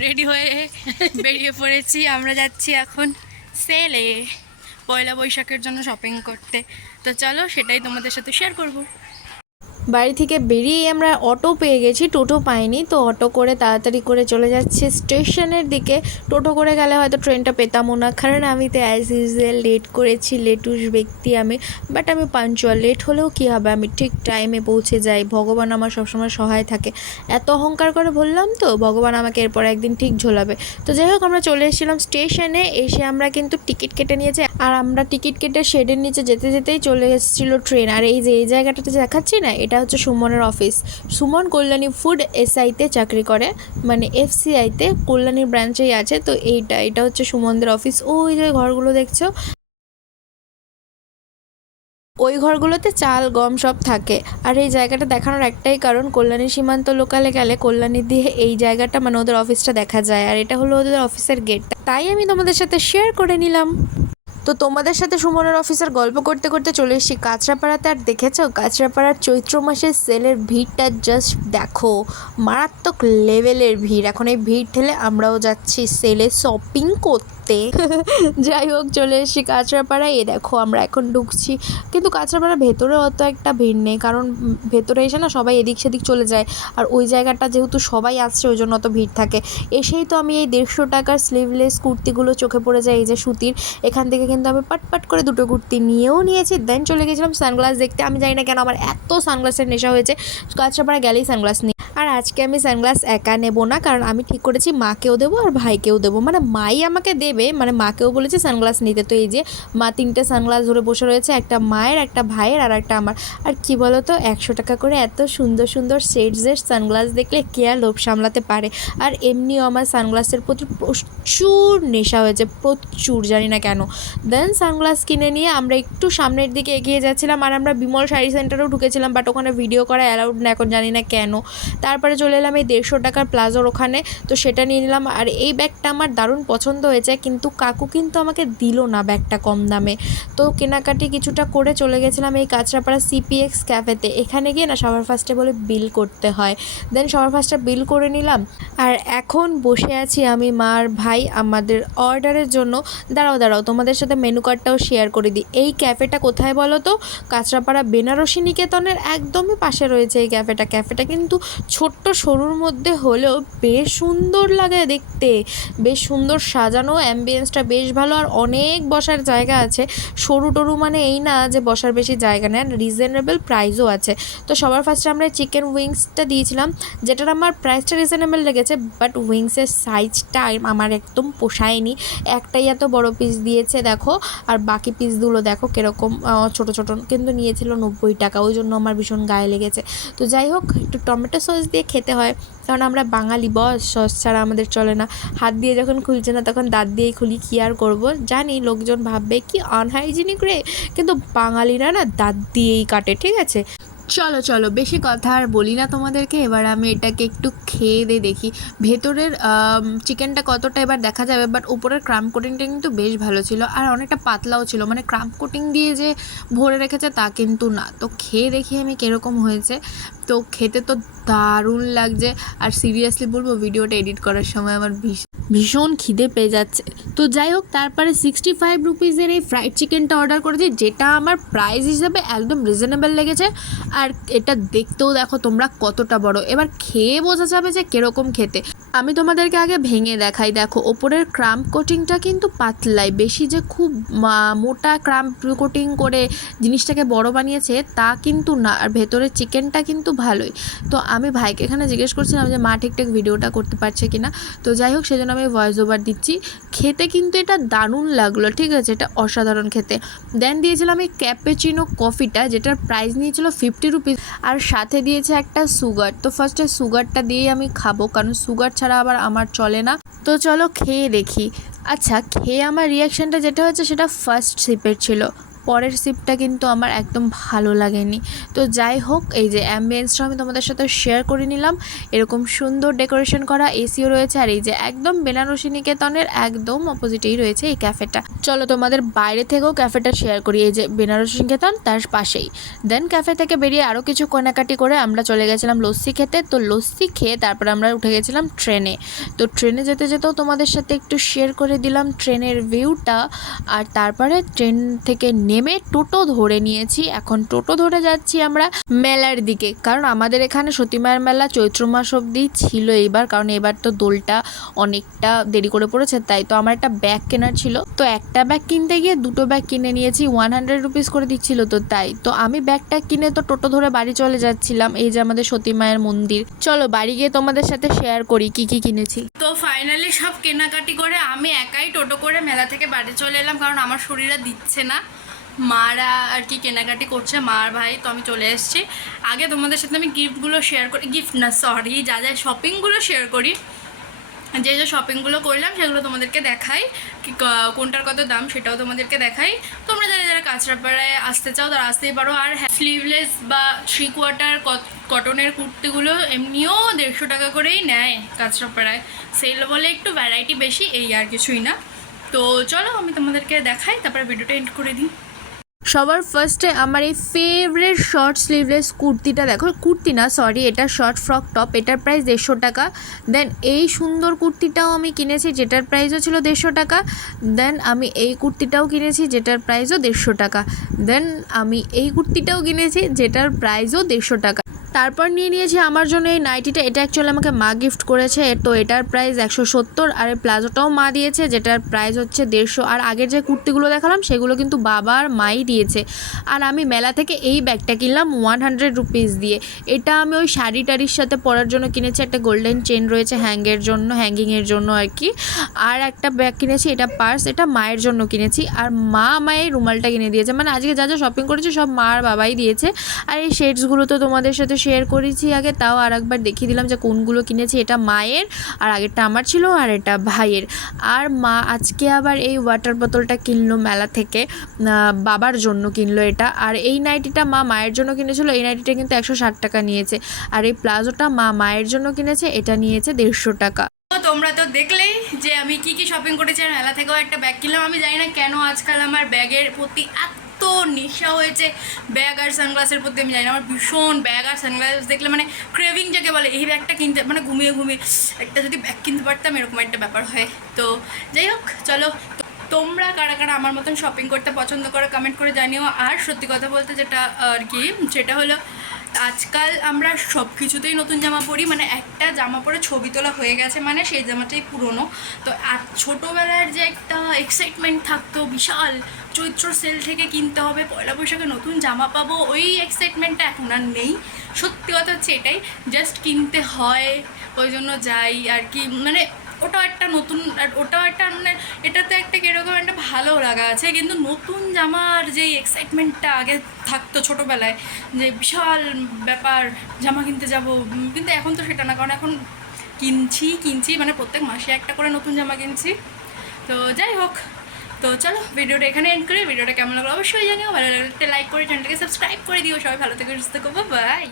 Ready হয়ে বেরিয়ে পড়েছি। আমরা যাচ্ছি এখন সেলে, পয়লা বৈশাখের জন্য শপিং করতে। তো চলো সেটাই তোমাদের সাথে শেয়ার করব। বাড়ি থেকে বেরিয়েই আমরা অটো পেয়ে গেছি, টোটো পাইনি। তো অটো করে তাড়াতাড়ি করে চলে যাচ্ছে স্টেশনের দিকে। টোটো করে গেলে হয়তো ট্রেনটা পেতামও না, কারণ আমি তো অ্যাজ ইউজুয়াল লেট করেছি লেটুস ব্যক্তি আমি। বাট আমি পাঞ্চুয়াল লেট হলেও কী হবে? আমি ঠিক টাইমে পৌঁছে যাই। ভগবান আমার সবসময় সহায় থাকে। এত অহংকার করে বললাম তো, ভগবান আমাকে এরপর একদিন ঠিক ঝোলাবে। তো যাই হোক, আমরা চলে এসেছিলাম স্টেশনে। এসে আমরা কিন্তু টিকিট কেটে নিয়েছি। আর আমরা টিকিট কেটে শেডের নিচে যেতে যেতেই চলে এসেছিল ট্রেন। আর এই যে, এই জায়গাটাতে দেখাচ্ছি না এটা হচ্ছে সুমনের অফিস সুমন কল্যাণী ফুড এসআইতে চাকরি করে মানে এফসিআইতে কল্যাণীর ব্রাঞ্চেই আছে, তো এইটা, এটা হচ্ছে সুমনদের অফিস ওই যে ঘরগুলো দেখছ? ওই ঘরগুলোতে চাল, গম সব থাকে। আর এই জায়গাটা দেখানোর একটাই কারণ, কল্যাণী সীমান্ত লোকালে গেলে কল্যাণী দিয়ে এই জায়গাটা মানে ওদের অফিসটা দেখা যায়। আর এটা হলো ওদের অফিসের গেট তাই আমি তোমাদের সাথে শেয়ার করে নিলাম। তো তোমাদের সাথে সুমনের অফিসের গল্প করতে করতে চলে এসেছি কাঁচরাপাড়াতে। আর দেখেছ, কাঁচরাপাড়ার চৈত্র মাসের সেলের ভিড়টা জাস্ট দেখো, মারাত্মক লেভেলের ভিড়। এখন এই ভিড় ঠেলে আমরাও যাচ্ছি সেলে শপিং করতে। যাই হোক, চলে এসেছি কাঁচরাপাড়ায়। এ দেখো, আমরা এখন ঢুকছি। কিন্তু কাঁচরাপাড়ার ভেতরে অত একটা ভিড় নেই, কারণ ভেতরে এসে না সবাই এদিক সেদিক চলে যায়। আর ওই জায়গাটা যেহেতু সবাই আসছে, ওই জন্য অত ভিড় থাকে। এসেই তো আমি এই দেড়শো টাকার স্লিভলেস কুর্তিগুলো চোখে পড়ে যায়, এই যে সুতির। এখান থেকে কিন্তু আমি পাট পাট করে দুটো কুর্তি নিয়েও নিয়েছি। দেন চলে গেছিলাম সানগ্লাস দেখতে। আমি জানি না কেন আমার এত সানগ্লাসের নেশা হয়েছে। কাঁচরাপাড়া গেলেই সানগ্লাস নিই। আর আজকে আমি সানগ্লাস একা নেব না, কারণ আমি ঠিক করেছি মাকেও দেবো আর ভাইকেও দেবো। মানে মাই আমাকে দেবে মানে মাকেও বলেছে সানগ্লাস নিতে। তো এই যে মা তিনটে সানগ্লাস ধরে বসে রয়েছে, একটা মায়ের, একটা ভাইয়ের আর একটা আমার। আর কি বলো তো একশো টাকা করে এত সুন্দর সুন্দর সেটসের সানগ্লাস দেখলে কে আর লোভ সামলাতে পারে? আর এমনিও আমার সানগ্লাসের প্রতি প্রচুর নেশা হয়েছে, প্রচুর, জানি না কেন। দেন সানগ্লাস কিনে নিয়ে আমরা একটু সামনের দিকে এগিয়ে যাচ্ছিলাম আর আমরা বিমল শাড়ি সেন্টারেও ঢুকেছিলাম বাট ওখানে ভিডিও করা অ্যালাউড না এখন, জানি না কেন। তারপরে চলে এলাম এই দেড়শো টাকার প্লাজোর ওখানে। তো সেটা নিয়ে নিলাম। আর এই ব্যাগটা আমার দারুণ পছন্দ হয়েছে। কিন্তু কাকু কিন্তু আমাকে দিল না ব্যাগটা কম দামে। তো কেনাকাটি কিছুটা করে চলে গেছিলাম এই কাঁচরাপাড়া সিপিএক্স ক্যাফেতে এখানে গিয়ে না সবার ফার্স্টে বলে বিল করতে হয়। দেন সবার ফার্স্টে বিল করে নিলাম। আর এখন বসে আছি আমি মার ভাই আমাদের অর্ডারের জন্য। দাঁড়াও দাঁড়াও, তোমাদের সাথে মেনু কার্ডটাও শেয়ার করে দিই। এই ক্যাফেটা কোথায় বলো তো? কাঁচরাপাড়া বেনারসি নিকেতনের একদমই পাশে রয়েছে এই ক্যাফেটা ক্যাফেটা কিন্তু ছোট্ট সরুর মধ্যে হলেও বেশ সুন্দর লাগে দেখতে। বেশ সুন্দর সাজানো অ্যাম্বিয়েন্সটা বেশ ভালো আর অনেক বসার জায়গা আছে। সরু টরু মানে এই না যে বসার বেশি জায়গা নেই রিজনেবল প্রাইসও আছে। তো সবার ফার্স্টে আমরা চিকেন উইংসটা দিয়েছিলাম, যেটার আমার প্রাইসটা রিজনেবল লেগেছে বাট উইংসের সাইজটা আমার একদম পোষায়নি। একটাই এত বড় পিস দিয়েছে, দেখো, আর বাকি পিসগুলো দেখো কীরকম ছোট ছোট, কিন্তু নিয়েছিল নব্বই টাকা, ওই জন্য আমার ভীষণ গায়ে লেগেছে। তো যাই হোক, একটু টমেটো সস দিয়ে খেতে হয়। কারণ আমরা বাঙালি, বস সস ছাড়া আমাদের চলে না। হাত দিয়ে যখন খুলছে না, তখন দাঁত দিয়েই খুলি, কী আর করব? জানি লোকজন ভাববে, কি আনহাইজিনিক রে! কিন্তু বাঙালিরা না দাঁত দিয়েই কাটে, ঠিক আছে? চলো চলো, বেশি কথা আর বলি না তোমাদেরকে। এবার আমি এটাকে একটু খেয়ে দিয়ে দেখি। ভেতরের চিকেনটা কতটা এবার দেখা যাবে বাট উপরের ক্রাম কোটিংটা কিন্তু বেশ ভালো ছিল আর অনেকটা পাতলাও ছিল। মানে ক্রাম কোটিং দিয়ে যে ভরে রেখেছে তা কিন্তু না। তো খেয়ে দেখি আমি কীরকম হয়েছে। তো খেতে তো দারুণ লাগছে। আর সিরিয়াসলি বলব ভিডিওটা এডিট করার সময় আমার ভীষণ ভীষণ খিদে পেয়ে যাচ্ছে। তো যাই হোক, তারপরে সিক্সটি ফাইভ রুপিসের এই ফ্রাইড চিকেনটা অর্ডার করেছি, যেটা আমার প্রাইস হিসাবে একদম রিজনেবল লেগেছে। আর এটা দেখতেও দেখো তোমরা কতটা বড়। এবার খেয়ে বোঝা যাবে যে কীরকম খেতে। আমি তোমাদেরকে আগে ভেঙে দেখাই। দেখো, ওপরের ক্রাম্প কোটিংটা কিন্তু পাতলাই। বেশি যে খুব মোটা ক্রাম্প কোটিং করে জিনিসটাকে বড় বানিয়েছে, তা কিন্তু না। আর ভেতরের চিকেনটা কিন্তু ভালোই। তো আমি ভাইকে এখানে জিজ্ঞেস করছিলাম যে, মা, ঠিকঠাক ভিডিওটা করতে পারছে কি না তো যাই হোক, সেজন্য আমি ভয়েস ওভার দিচ্ছি। খেতে কিন্তু এটা দারুণ লাগল, ঠিক আছে? এটা অসাধারণ খেতে। দেন দিয়েছিলাম এই ক্যাপেচিনো কফিটা যেটার প্রাইস নিয়েছিল ফিফটি রুপিস আর সাথে দিয়েছে একটা সুগার তো ফার্স্টে সুগারটা দিয়েই আমি খাব, কারণ সুগার ছাড়া আবার আমার চলে না। তো চলো খেয়ে দেখি। আচ্ছা খেয়ে আমার রিয়াকশানটা যেটা হচ্ছে সেটা ফার্স্ট সিপের ছিল। পরের সিপটা কিন্তু আমার একদম ভালো লাগেনি। তো যাই হোক, এই যে অ্যাম্বিয়েন্সটা আমি তোমাদের সাথে শেয়ার করে নিলাম। এরকম সুন্দর ডেকোরেশন করা এসিও রয়েছে আর এই যে একদম বেনারসি নিকেতনের একদম অপোজিটেই রয়েছে এই ক্যাফেটা চলো তোমাদের বাইরে থেকেও ক্যাফেটা শেয়ার করি। এই যে বেনারসি নিকেতন, তার পাশেই। দেন ক্যাফে থেকে বেরিয়ে আরও কিছু কেনাকাটি করে আমরা চলে গেছিলাম লস্যি খেতে। তো লস্যি খেয়ে তারপর আমরা উঠে গেছিলাম ট্রেনে। তো ট্রেনে যেতে যেতেও তোমাদের সাথে একটু শেয়ার করে দিলাম ট্রেনের ভিউটা আর তারপরে ট্রেন থেকে নেমে টোটো ধরে নিয়েছি। এখন টোটো ধরে যাচ্ছি আমরা মেলার দিকে। কারণ আমাদের এখানে সতীমায়ের মেলা চৈত্র মাস অবধি ছিল এইবার কারণ এবার তো দোলটা অনেকটা দেরি করে পড়েছে, তাই তো আমার একটা ব্যাগ কেনার ছিল। তো একটা ব্যাগ কিনতে গিয়ে দুটো ব্যাগ কিনে নিয়েছি ওয়ান হান্ড্রেড রুপিস করে দিচ্ছিল তো তাই। তো আমি ব্যাগটা কিনে তো টোটো ধরে বাড়ি চলে যাচ্ছিলাম, এই যে আমাদের সতী মায়ের মন্দির। চলো বাড়ি গিয়ে তোমাদের সাথে শেয়ার করি কি কি কিনেছি। তো ফাইনালি সব কেনাকাটি করে আমি একাই টোটো করে মেলা থেকে বাড়ি চলে এলাম, কারণ আমার শরীরে দিচ্ছে না। মারা আর কি কেনাকাটি করছে, মার ভাই, তো আমি চলে এসেছি। আগে তোমাদের সাথে আমি গিফটগুলো শেয়ার করি গিফট না সরি যা যা শপিংগুলো শেয়ার করি, যে যে শপিংগুলো করলাম, সেগুলো তোমাদেরকে দেখাই কোনটার কত দাম সেটাও তোমাদেরকে দেখাই। তোমরা যারা যারা কাঁচরাপাড়ায় আসতে চাও, তারা আসতেই পারো। আর স্লিভলেস বা থ্রি কোয়ার্টার কটনের কুর্তিগুলো এমনিও দেড়শো টাকা করেই নেয় কাঁচরাপাড়ায়। সেল বলে একটু ভ্যারাইটি বেশি, এই আর কিছুই না। তো চলো আমি তোমাদেরকে দেখাই, তারপরে ভিডিওটা এন্ড করে দিই। সবার ফার্স্টে আমার এই ফেভারেট শর্ট স্লিভলেস কুর্তিটা দেখো, কুর্তি না সরি এটা শর্ট ফ্রক টপ এটার প্রাইস দেড়শো টাকা। দেন এই সুন্দর কুর্তিটাও আমি কিনেছি, যেটার প্রাইসও ছিল দেড়শো টাকা। দেন আমি এই কুর্তিটাও কিনেছি, যেটার প্রাইসও দেড়শো টাকা। দেন আমি এই কুর্তিটাও কিনেছি, যেটার প্রাইসও দেড়শো টাকা। তারপর নিয়ে নিয়েছি আমার জন্য এই নাইটিটা। এটা অ্যাকচুয়ালি আমাকে মা গিফট করেছে, তো এটার প্রাইস একশো সত্তর আর এই প্লাজোটাও মা দিয়েছে, যেটার প্রাইস হচ্ছে দেড়শো। আর আগের যে কুর্তিগুলো দেখালাম, সেগুলো কিন্তু বাবা আর মাই দিয়েছে। আর আমি মেলা থেকে এই ব্যাগটা কিনলাম ওয়ান হান্ড্রেড রুপিস দিয়ে। এটা আমি ওই শাড়ি টাড়ির সাথে পরার জন্য কিনেছি, একটা গোল্ডেন চেন রয়েছে হ্যাঙ্গের জন্য হ্যাঙ্গিংয়ের জন্য আর কি। আর একটা ব্যাগ কিনেছি, এটা পার্স এটা মায়ের জন্য কিনেছি। আর মা মায়ের রুমালটা কিনে দিয়েছে। মানে আজকে যা যা শপিং করেছি, সব মা আর বাবাই দিয়েছে। আর এই শেডসগুলো তো তোমাদের সাথে শেয়ার করেছি আগে, তাও আর একবার দেখিয়ে দিলাম যে কোনগুলো কিনেছি। এটা মায়ের আর আগেরটা আমার ছিল আর এটা ভাইয়ের। আর মা আজকে আবার এই ওয়াটার বোতলটা কিনলো মেলা থেকে বাবার জন্য কিনলো এটা। আর এই নাইটিটা মা মায়ের জন্য কিনেছিল, এই নাইটিটা কিন্তু একশো ষাট টাকা নিয়েছে। আর এই প্লাজোটা মা মায়ের জন্য কিনেছে, এটা নিয়েছে দেড়শো টাকা। তোমরা তো দেখলেই যে আমি কি কি শপিং করেছি মেলা থেকেও একটা ব্যাগ কিনলাম। আমি জানি না কেন আজকাল আমার ব্যাগের প্রতি এত নেশা হয়েছে। ব্যাগ আর সানগ্লাসের প্রতি আমি জানি না, আমার ভীষণ ব্যাগ আর সানগ্লাস দেখলে মানে ক্রেভিং যাকে বলে, এই ব্যাগটা কিনতে মানে ঘুমিয়ে ঘুমিয়ে, একটা যদি ব্যাগ কিনতে পারতাম এরকম একটা ব্যাপার হয়। তো যাই হোক, চলো তোমরা কারা কারা আমার মতন শপিং করতে পছন্দ করো কমেন্ট করে জানিও। আর সত্যি কথা বলতে যেটা, আর কি, সেটা হলো, আজকাল আমরা সব কিছুতেই নতুন জামা পরি মানে একটা জামা পরে ছবি তোলা হয়ে গেছে মানে সেই জামাটাই পুরনো। তো আর ছোটোবেলার যে একটা এক্সাইটমেন্ট থাকতো, বিশাল চৈত্র সেল থেকে কিনতে হবে, পয়লা বৈশাখে নতুন জামা পাবো, ওই এক্সাইটমেন্টটা এখন আর নেই। সত্যি কথা হচ্ছে এটাই জাস্ট কিনতে হয়, ওই জন্য যাই আর কি মানে ওটাও একটা নতুন, আর ওটাও একটা মানে এটাতে একটা কীরকম একটা ভালো লাগা আছে, কিন্তু নতুন জামার যে এক্সাইটমেন্টটা আগে থাকতো ছোটোবেলায়, যে বিশাল ব্যাপার, জামা কিনতে যাব কিন্তু এখন তো সেটা না, কারণ এখন কিনছি কিনছি মানে প্রত্যেক মাসে একটা করে নতুন জামা কিনছি। তো যাই হোক তো চলো, ভিডিওটা এখানে এন্ড করি। ভিডিওটা কেমন লাগল অবশ্যই জানিও। ভালো লাগলে লাইক করে চ্যানেলটাকে সাবস্ক্রাইব করে দিও। সবাই ভালো থেকে, সুস্থ করব বাই